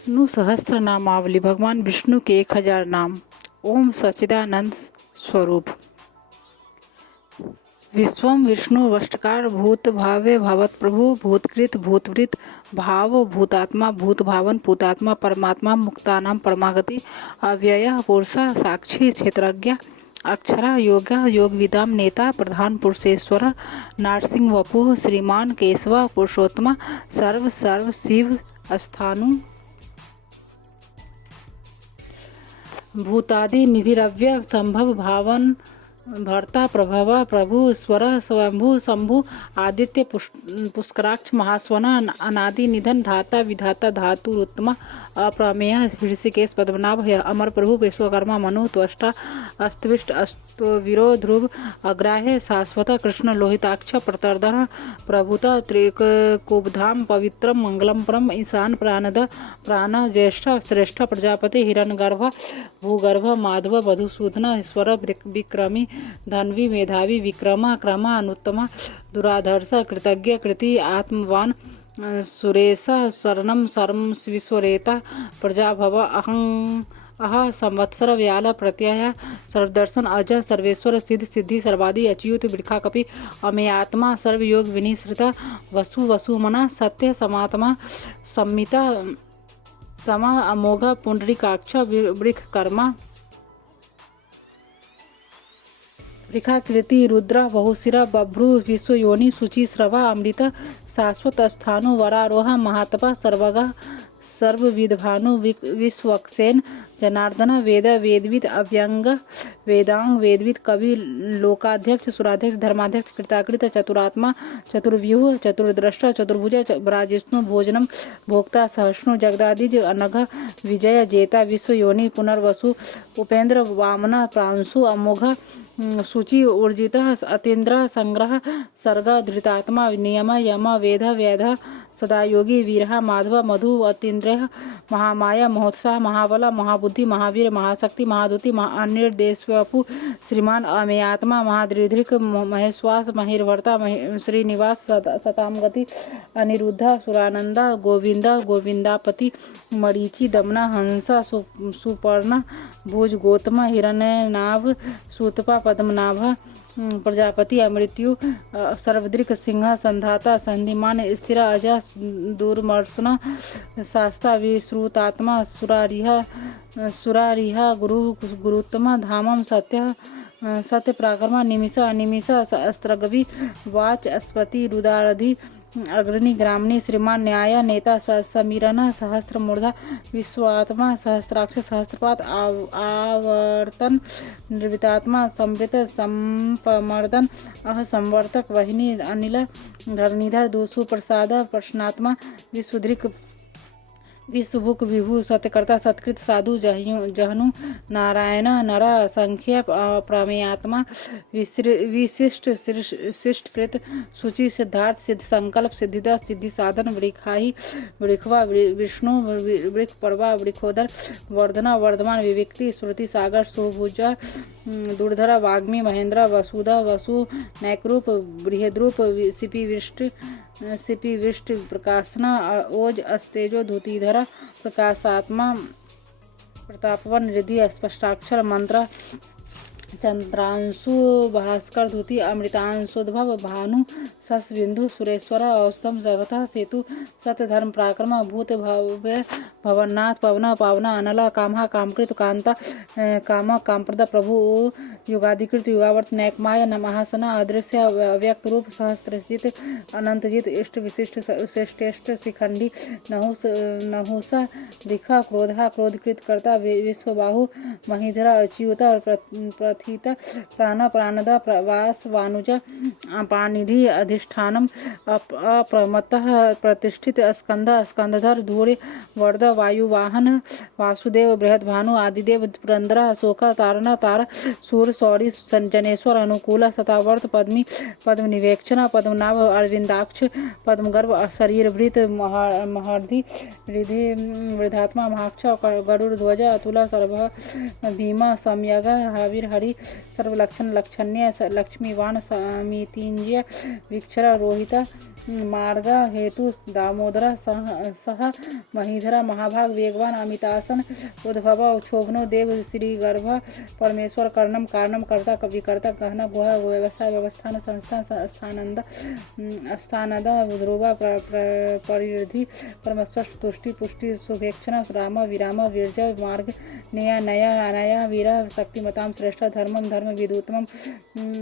विष्णु सहस्त्र नामावली। भगवान विष्णु के 1000 नाम। ओम सच्चिदानंद स्वरूप। विश्वम विष्णु वष्टकार भूत भावे भवत प्रभु भूतकृत भूतवृत भाव भूतात्मा भूत भावन भूतात्मा परमात्मा मुक्तानाम परमागति अव्यय पुरुष साक्षी क्षेत्रज्ञ अक्षरा योग योग विदाम नेता प्रधान पुरुषेश्वर नारसिंह वपु श्रीमान केशव पुरुषोत्तम सर्व सर्व शिव स्थानु भूतादि निधिरव्य संभव भावन भर्ता प्रभव प्रभु स्वर स्वयंभु शंभु आदित्य पुष्कराक्ष महास्वन अनादि निधन धाता विधाता धातु उत्तम अप्रमेय ऋषिकेश पद्मनाभ अमर प्रभु विश्वकर्मा मनु त्वष्टा अस्त्विष्ट अस्तवीरो ध्रुव अग्राह्य शाश्वत कृष्ण लोहिताक्ष प्रतर्दन प्रभुता त्रिकुबधाम पवित्र मंगलम परम ईशान प्राणद प्राण ज्येष्ठ श्रेष्ठ प्रजापति हिरण्यगर्भ भूगर्भ माधव मधुसूदन ईश्वर विक्रमी धन्वी मेधावी विक्रमा क्रमा अनुत्तमा दुराधर्ष कृतज्ञ कृति आत्मवान सुरेश शरणम शर्म विश्वरेता प्रजाभव अह संवत्सर व्याल प्रत्यय सर्वदर्शन अज सर्वेश्वर सिद्ध सिद्धि सर्वादि अच्युत बिरखा कपि अमेयात्मा सर्वयोग विनिश्रित वसु वसुमना सत्य समात्मा संमिता समा अमोघ पुंडरीकाक्ष वृख कर्मा वृखाकृति रुद्र बहुशिरा बभ्रु विश्वयोनि शुचि स्रवा अमृत शाश्वत स्थानु वरारोह महातपा सर्वगा सर्वविद्भानु विश्वक्सेन जनार्दन वेद वेदविद अव्यंग वेदांग वेदविद कवि लोकाध्यक्ष सुराध्यक्ष धर्माध्यक्ष कृताकृत चतुरात्मा चतुर्व्यूह चतुर्द्रष्ट चतुर्भुज ब्राजिष्णु भोजनम भोक्ता सहिष्णु जगदादिज अनघ विजय जेता विश्वयोनि पुनर्वसु उपेंद्र वामन प्रांशु अमोघ शुचि ऊर्जित अतीन्द्र संग्रह सर्ग धृतात्मा नियम यम वेद वेद सदायोगी वीरहा माधव मधु अतीन्द्र महामाया महोत्साह महाबल महाबुद्धि महावीर महाशक्ति महादुति अनिर्देशवपु श्रीमान अमेयात्मा महाद्रिधृक महेश्वास महिर्वर्ता श्रीनिवास सतामगति अनिरुद्ध सुरानंदा गोविंद गोविंदापति मरीचि दमना हंसा सुपर्ण भुज गौतम हिरण्यनाभ सूतपा पद्मनाभ प्रजापति अमृत्यु सर्वदृक सिंह संधाता संधिमान स्थिर अज दुर्मर्शन शास्ता विश्रुतात्मा सुरारिहा गुरु गुरुत्तम धामम सत्य सत्य प्राकर्मा निमिष अनिमिष अस्त्रगवि वाच अस्पति रुदारधि अग्रणी ग्रामणी श्रीमान न्याय नेता समीरन सहस्त्र मूर्धा विश्वात्मा सहस्त्राक्ष सहस्त्रपात आवर्तन निर्वितात्मा समृत संप्रमर्दन अह संवर्तक वहिनी अनिल धरणीधर दोसु प्रसाद प्रश्नात्मा विश्वधृक विश्वभुक विभु सत्यकर्ता सत्कृत साधु जहनु नारायण नर संख्य प्रमेयात्मा विशिष्ट शिष्टकृत सूचि सिद्धार्थ सिद्ध संकल्प सिद्धिदा सिद्धि साधन वृखाही वृखवा विष्णु वृख पर्वा वृखोदर वर्धना वर्धमान विविक्ति श्रुति सागर सुभुज दुर्धरा वाग्मी महेंद्र वसुधा वसु नैकरूप बृहद्रूप सिपि विष्ट प्रकाशना ओज अस्तेजो धूतिधर प्रकाशात्मा प्रतापवन रिधि स्पष्टाक्षर मंत्र चंद्रांशु भास्कर धुति अमृतांशोद्भव भानु सस बिंदु सुरेश्वर औषधम जगत सेतु सतधर्म प्राक्रम भूत भव्य भवन्नाथ पवन पावना अनला कामहा कामकृत कांता काम कामप्रद प्रभु युगाधिकृत युगावर्त नैकमाय नमहासना अदृश्य अव्यक्त रूप सहस्त्रजित अनंतजित इष्ट विशिष्ट श्रेष्ठ शिखंडी नहुसा दिखा क्रोधा क्रोधकृत कर्ता विश्वबाहु महीधरा अच्युता प्रथित प्राण प्राणदा वास वानुज पानिधि अधिष्ठानम अप्रमत्तः प्रतिष्ठित स्कंद स्कंदधर धूर्य वर्द वायुवाहन वासुदेव बृहद भानु आदिदेव पुरंदर अशोक तारण तार सूर सौरी जनेश्वर अनुकूल शतावर्त पद्मी पद्म निवेक्षण पद्मनाभ अरविंदाक्ष पद्मगर्भ शरीरभृत महर्धि रिधि वृद्धात्मा महाक्ष गरुड़ ध्वज अतुल सर्भ भीमा सम्यग हावीर हरि सर्वलक्षण लक्षण्य लक्ष्मीवान समितिंजय विक्षर रोहित मार्ग हेतु दामोदर सह महीधर महाभाग वेगवान अमितासन उद्भव क्षोभनो देव श्रीगर्भ परमेश्वर कर्णम कारणम कर्ता विकर्ता गहन गुह व्यवसाय व्यवस्थान संस्थान स्थानद ध्रुव परिधि परमस्पष्ट तुष्टि पुष्टि शुभेक्षण राम विराम वीर्जय मार्ग नया नया अनया वीर शक्तिमतां श्रेष्ठ धर्मम धर्म विदुतम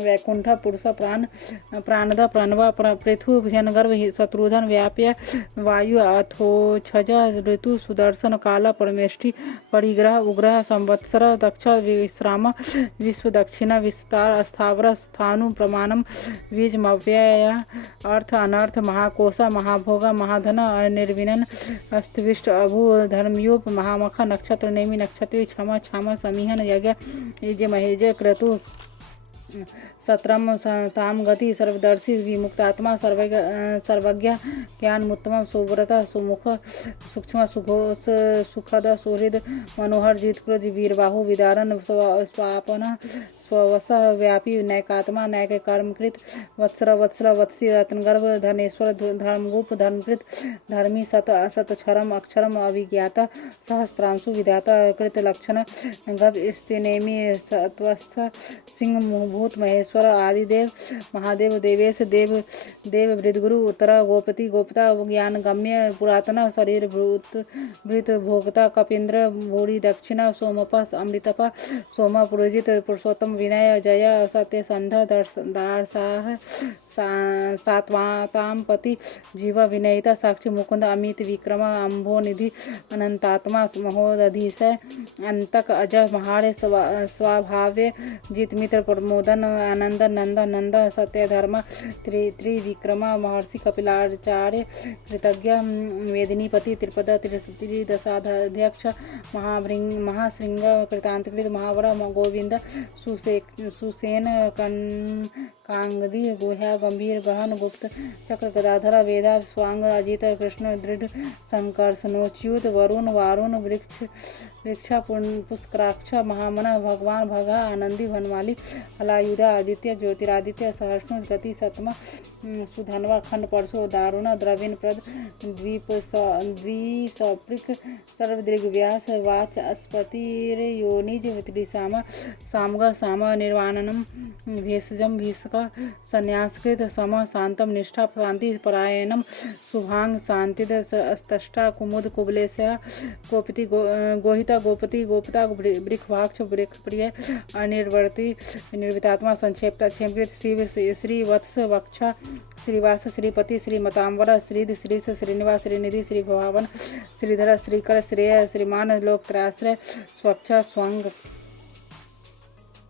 वैकुंठ पुरुष प्राणद प्रणव पृथु भयनगर्भ शत्रुधन व्याप्य वायु अथोछज ऋतु सुदर्शन काल परमेष्टि परिग्रह उग्रह संवत्सर दक्ष विश्राम विश्व दक्षिण विस्तार स्थावर स्थानु प्रमाणम बीजमव्यय अर्थ अनर्थ महाकोश महाभोग महाधन निर्विनन अस्तिविष्ट अभु धर्मयुप महामख नक्षत्र नेमि नक्षत्री क्षमा क्षमा समीहन यज्ञ यज महेज क्रतु सत्रम ताम गति सर्वदर्शी विमुक्तात्मा सर्वज्ञ ज्ञानमुत्तम सुव्रत सुमुख सूक्ष्म सुघोष सुखद सुहृद मनोहर जितक्रोध वीरबाहु विदारण स्वापन स्ववस व्यापी नैकात्मा नैक कर्मकृत वत्सर वत्सल वत्सी रत्नगर्भ धनेश्वर धर्मगुप धर्मकृत धर्मी सत असत क्षरम अक्षरम अभिज्ञात सहस्त्रांशु विधाता कृत लक्षण गभ स्थिनेमि सत्वस्थ सिंह भूत महेश्वर आदिदेव महादेव देवेश देव देव वृद्धगुरु उत्तर गोपति गोपता ज्ञान गम्य पुरातन शरीर भृत भोक्ता कपींद्र भूरि दक्षिण सोमप अमृतप सोम पुरोजित पुरुषोत्तम विनय जय सत्यसंध दारसाह सात्वाताम पति जीव विनयिता साक्षी मुकुंद अमित विक्रम अम्भोनिधि अनंतात्मा महोदधिशय अंतक अज महारे स्वाभाव्य जित मित्र प्रमोदन आनंद नंद नंद सत्य धर्म त्रिविक्रम महर्षि कपिलाचार्य कृतज्ञ वेदिनीपति त्रिपद त्रिदशाध्यक्ष महाशृंग कृतांतकृत महावर गोविंद सुसेन कांगदी गोह्या गंभीर गहन गुप्त चक्र गदाधर वेदा स्वांग अजित कृष्ण दृढ़ संकर्षणोच्युत वरुण वारुण वृक्ष पुष्कराक्ष महामन भगवान भगा आनंदी वनमाली हलायुधा आदित्य ज्योतिरादित्य सहस्नु गति सतम सुधनवा खंड परशो दारुण द्रविण प्रद द्विसप्रिक सर्वदृग व्यास वाच अस्पतिर्योनिज त्रिसाम सामग साम निर्वाणनम भेषजम भीषक संन्यासकृत सम शांतम निष्ठा शांति परायणम शुभांग शांतिद अष्टा कुमुद कुबलेशया गोपति गोहिता गोपति गोपता वृक्षवाक्ष वृक्षप्रिय अनिर्वर्ति निर्वितात्मा संक्षेपता क्षेमकृत श्रीवत्स वक्षा श्रीवास श्रीपति श्रीमतांबर श्रीध श्रीश श्रीनिवास श्रीनिधि श्री भवावन श्रीधर श्रीकर श्रेय श्रीमान लोकत्राश्रय स्वच्छ स्वंग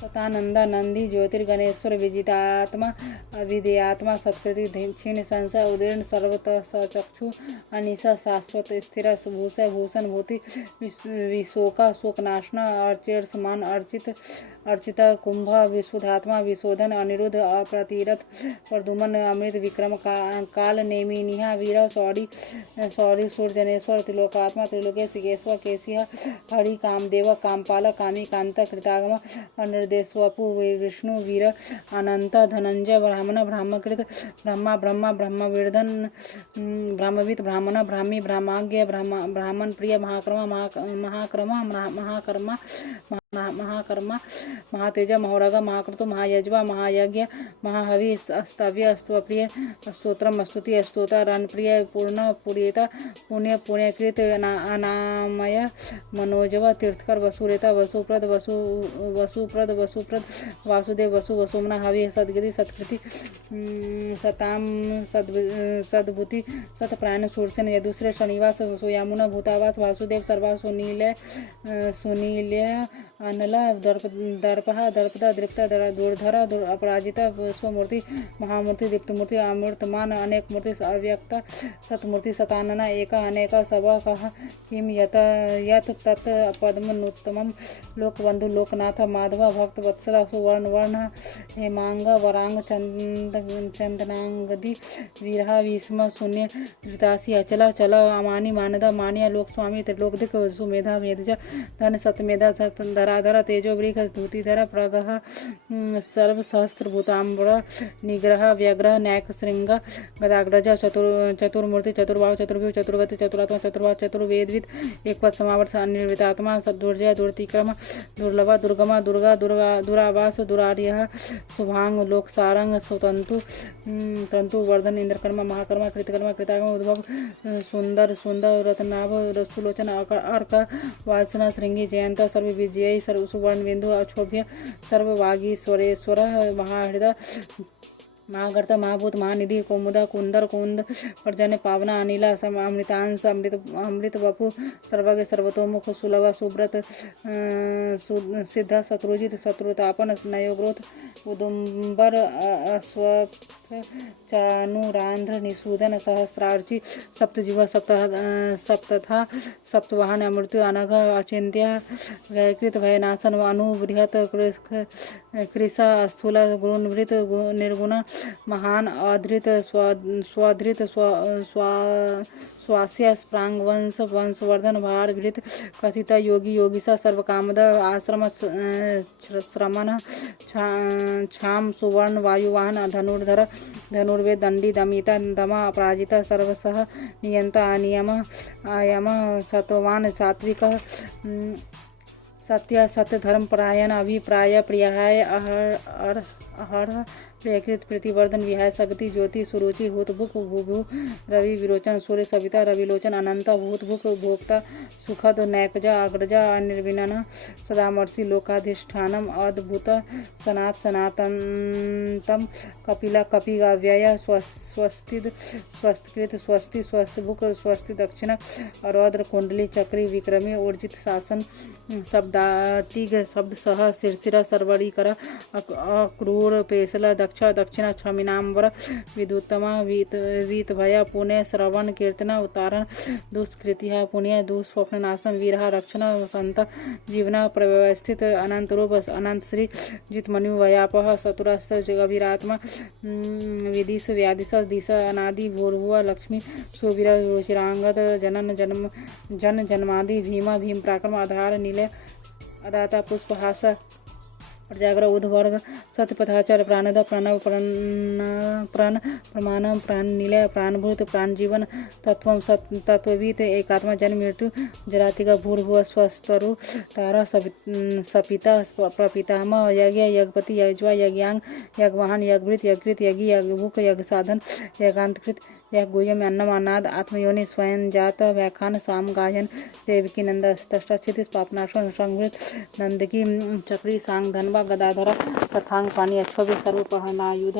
सतानंदा नंदी ज्योतिर्गणेश्वर विजितात्मा अविधेयात्मा सत्कृति क्षीण संशय उदीर्ण सर्वतः सचक्षु अनिशा शाश्वत स्थिर भूषय भूषण भूति विशोका शोकनाशना अर्चेर समान अर्चिता कुंभ विशुद्धात्मा विशोधन अनिरुद्ध अप्रतिरथ प्रदुमन अमृत विक्रम काल नेमिनिहा वीर सौरी सूर्यजनेश्वर त्रिलोकात्मा त्रिलोकेश केशव केशिया हरि कामदेव कामपाल कामी कांत कृतागम अनिर्देशवपु विष्णु वीर अनंत धनंजय ब्राह्मण ब्रह्मकृत ब्रह्मा ब्रह्मा ब्रह्मविर्धन ब्रह्मविद ब्राह्मण ब्राह्मी ब्रह्माज्ञ ब्राह्मण प्रिय महाकर्मा महातेज महोरग महाकृतु महायज्वा महायज्ञ महाहवि स्तव्य स्तवप्रिय स्तोत्रम स्तुति स्तोता रणप्रिय पूर्ण पुरीता पुण्य पुण्यकृत अनामय मनोजव तीर्थकर वसुरेता वसुप्रद वासुदेव वसुमना हवि सदगति सत्कृति सताम सद्भुति सतप्रायण सूरसेन यदुश्रेय शनिवास सोयामुना भूतावास वासुदेव सर्वा सुनील्य अनला दर्पहा दर्पदा दृप्ता दूरधरा अपराजिता स्वमूर्ति महामूर्ति दीप्तमूर्ति अमृतमान अनेक मूर्ति अव्यक्त सतमूर्ति सतानना एक अनेक सब कह किम यत तत् पद्मनुत्तमम लोकबंधु लोकनाथ माधव भक्त वत्सला सुवर्ण हेमांग वरांग चंदनांगदी वीरहा विस्म शून्य त्रितासी अचला चल अमानी मानदा मानिया लोक स्वामी त्रिलोकधिक सुमेधा मेधज धन सतमेधा धराधरा तेजो वृक्ष भूतिधर प्रगह सर्वसहस्रभूताम्बर निग्रह व्यग्रह न्यायक श्रृंग गदाग्रज चतुर्मूर्ति चतुर्भाव चतुर्भुज चतुर्गति चतुरात्मा चतुर्भाव चतुर्वेदविद एक पद समावर्त निर्वितात्मा दुर्जय दुर्तिक्रम दुर्लभ दुर्गमा दुर्गा दुरावास दुरार्य शुभांग लोकसारंग सुतंतु तंतु वर्धन इंद्रकर्मा महाकर्मा कृतकर्मा कृतागम उद्भव सुंदर सुंदर रत्नाभ सुलोचन अर्क वासना श्रृंगी जयंत सर्व विजयी सर्व सुवर्ण बिंदु अक्षोभ्य सर्ववागीश्वरेश्वर महाहृदय महागर्ता महाभूत महानिधि कौमुदा कुंदर कुंद पर्जन्य पावना अनिला अमृतांश अमृत वपु सर्वज्ञ सर्वतोमुख सुलभ सुब्रत सिद्ध शत्रुजित शत्रुतापन नयोग्रोथ उदुम्बर अश्वत्थ चानुरांध्र निषूदन सहस्रार्ची सप्तजीव सप्तथा सप्तवाहन अमृत्यु अनघ अचिंत्य वैकृत भयनाशन अनुबृहत कृषा स्थूल गुरुनवृत निर्गुण महान अधृत स्वधृत स्वास्य स्प्रांगवंश वंशवर्धन भार घृत कथित योगी योगिसा सर्वकामद आश्रम श्रमण छाम सुवर्ण वायुवाहन धनुर्धर धनुर्वेद दंडी दमिता दमा अपराजिता सर्वसह नियंता अनियम आयम सत्वान सात्विक सत्य सत्य धर्म परायण अभिप्राय प्रियाय अहर प्रियकृत प्रतिवर्धन विहाय शक्ति ज्योति सुरुचि हुत भुक भूभु रवि विरोचन सूर्य सविता रविलोचन अनंत भूत भुक भोक्ता सुखद नैकजा अग्रजा अनिर्विनन सदामर्षि लोकाधिष्ठानम अद्भुत सनातनतम कपिला कपिव्यय स्वस्तिद स्वस्तिकृत स्वस्ति स्वस्थ भुक स्वस्ति दक्षिण रौद्र कुंडली चक्री विक्रमी ऊर्जित शासन शब्दातिग शब्द सह शिरशिरा सर्वरीकर अक्रूर पेशल दक्ष दक्षिण क्षमिनाम्बर विदुत्तमा वीत भय पुण्य श्रवण कीर्तन उतारण दुष्कृतिः पुण्य दुस्वप्न नाशन वीरः रक्षण संत जीवन प्रव्यवस्थित अनंत रूप अनंत श्री जित मनु वयापह चतुरस्थ अभिरात्मा विदिश व्यादिश दिश अनादि भूर्भुव लक्ष्मी सुवीर रुचिरांगद जन जन्मादि भीमा भीम पराक्रम आधार नीले अदाता पुष्पहास प्रजागर उद्वर्ग सत्यपथाचार प्राणद प्रणव प्राण प्रमाण प्राण निलय प्राणभूत प्राण जीवन तत्व तत्ववीत एकात्मा जन्म मृत्यु जरातिका भूर्भुव स्वस्तरु तारा सपिता प्रपितामह यज्ञ यज्ञपति यज्वा यज्ञांग यज्ञवाहन यज्ञवृत यज्ञकृत यज्ञ यज्ञभुक यज्ञ साधन यज्ञांतकृत यह गुह्यम अन्नम अनाद आत्मयोनि स्वयं जात व्याख्यान साम गायन देवकी नंद तष्टित पापनाशन संवृत नंदकी चक्री सांग धनवा गदाधर तथांग पानी अक्षोभ्य सर्व पहनायुध